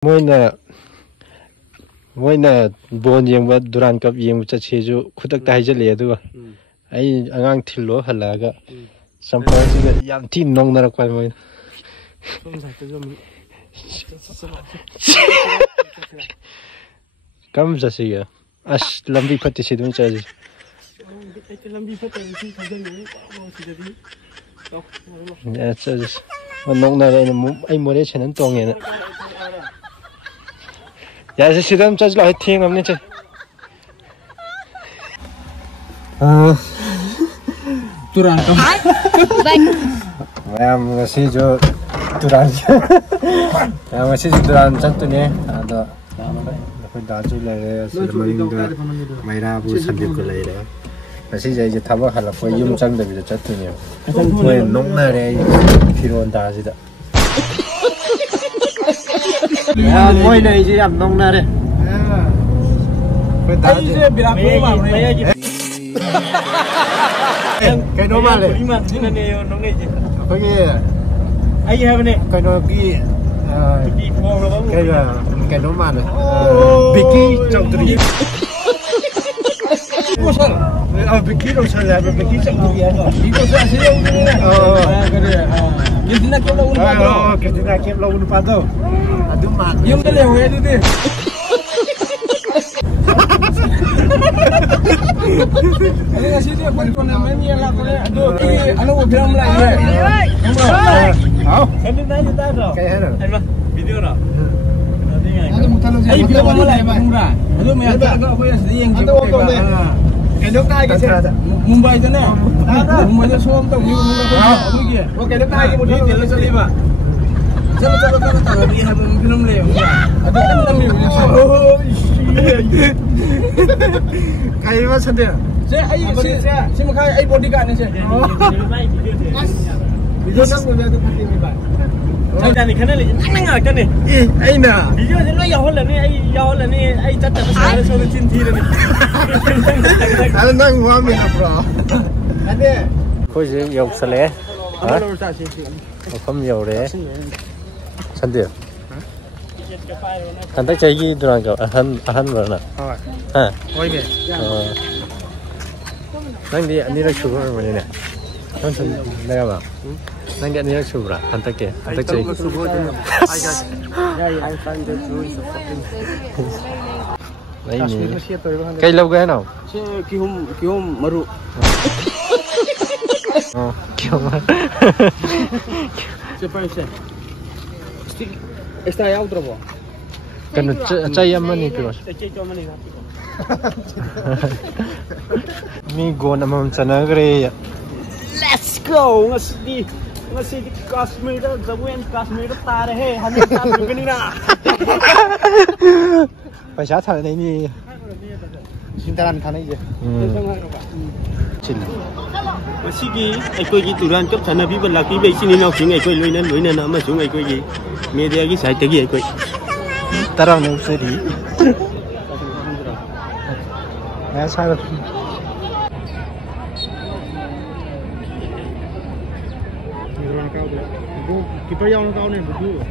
Moina bone येंबा दुरान कप येंबा चसेजु खुदक ताइजले अदुगा आई अंगांग थिल्लो हलागा संपर्क याम थी नोंगनरक पाइ मोइ कम जसिया अस लंबी फति सिदुन चाजी लंबी फति सी खजन सिददी या चाजी नोंगनरे आई मोरे छनन तोंगेना यासे सिदम चजला है थिंग हमने चे तुरान कम मैम वैसे जो तुरान वैसे जो तुरान चंतुने आदो कोई दाजू ले रहे सिलमरिंग मैरा बु संदीप को ले रहे वैसे जाइए थाबा हला कोई यूम चंग दे भी चंतुने कोई नोंगना रे फिरोन दाजिदा मोई नहीं जी अब नोंगना रे ये बिरा को मारे cái đó mà đi mà thế này nó nghe gì cái ai hay bên này cái nó cái đó mà này Vicky trong tụi Vicky đâu sao lại Vicky trong tụi Vicky đâu sao xíu cái gì kia lâu nó phát đâu đúng mà nhưng cái lều ấy đi Ini ngasih dia pun namanya lah boleh. Aduh, anu film lah ya. Hảo. Em đi đây ta rồi. Cái hết rồi. Anh mà video rồi. Ada mutan lo. Ai video mana lah bang ra. Aduh, mày ada cái apa yang sedih yang kita. Cái nước này cái gì? Mumbai tu na. Mumbai tu suam tu view Mumbai. Apa kia? Oh, cái nước này cái một đi tiền lên đi mà. Chalo tahu dia film le. Ada kan kami. Kayak mana sendiri? Saya makai ai bodyguard ni saya. Video nang punya tu pasti ni pak. Ai dah ni kena le, nang kan ni. Ai na. Video saya lo yahol ni, ai catat saya suruh cinti ni. Ada nang wah ni bro. Ada. Kau je yok sele. Không nhiều đấy. Sendiri. Kan tak cagi durang kau ahan berana. Ha. Oi be. Nang dia ni nak sugar mana ni? Nang sen dah apa? Nang dia ni nak sugar. Han tak ke? Han tak cagi. I find the juice of fucking. Ini. Kau lau gaya nau? Kihum maru. Oh, kihum. Siapa itu? Stick. Está aí outro bo. Kan cai aman ni terus. Cai cuma ni. Mi go nama macam negeri. Let's go. Ngasi di Kashmir dah, Jammu Kashmir dah tar hai. Hanya tar begini na. Pasal thal ni. Sintaran khan ni je. Cil. Masigi, ekoi ki turan kap sana bi balaki be sini nak sing ekoi loinan nama sung ekoi ki media ki side ki ekoi. Tarang ni usiri. ऐसा Kita yang kau ni betul.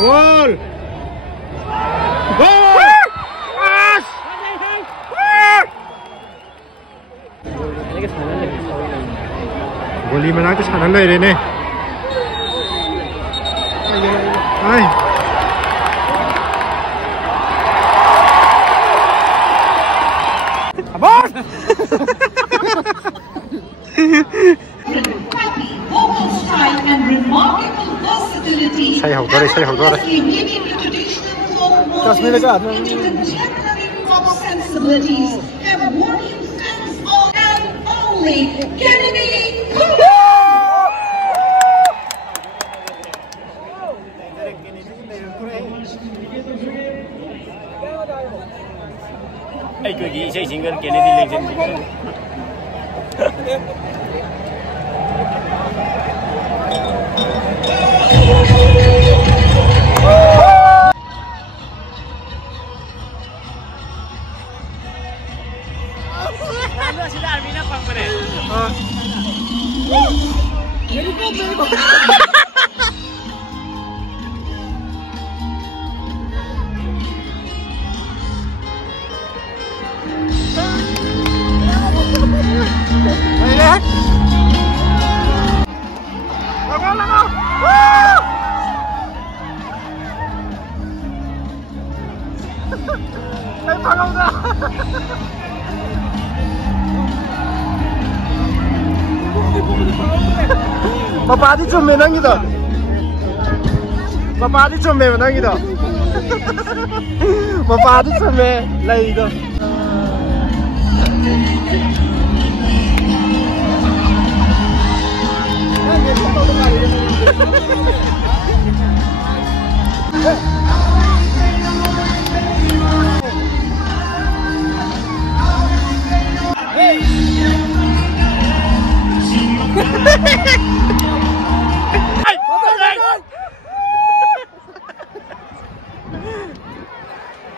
Gol! Gol! As! गोली मना के छानन ले रहे ने आई Abang! Say học đó đây, say học đó đây. Kashmir ka Ai kau gigi saya single Kennedy legend. Ay, pagaw na! Mapadi chumme nang ito. Mapadi chumme nang ito. Mapadi chumme lai ito.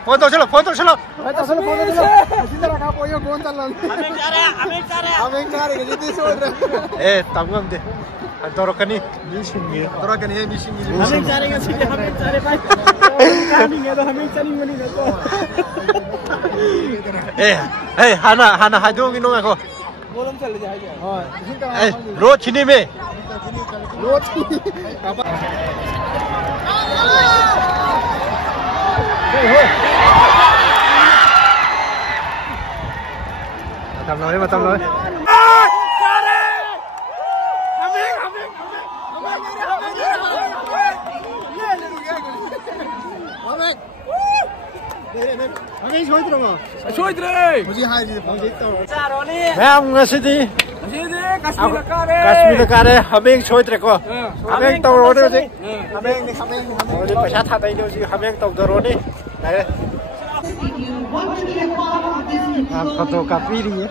Phone तो चलो फोन तो चलो सीधा रखा पोयो फोन चल हमें जा रहे जल्दी से उठ ए तंगम दे तोरकनी मिसिंगी तोरकनी है मिसिंगी हमें जा रहे सीधे हमें जा रहे भाई कहानी है तो हमें चली मनी ना तो ए हाना हादोंगी नो को बोलम चल जाएगा हां ए रोज चिनी में रोज Matam lối. Kashmir kare hameng choitre ko hameng tau ro de hameng paisa tha dai de hameng tau do ro ni आप फोटो कापी रही है।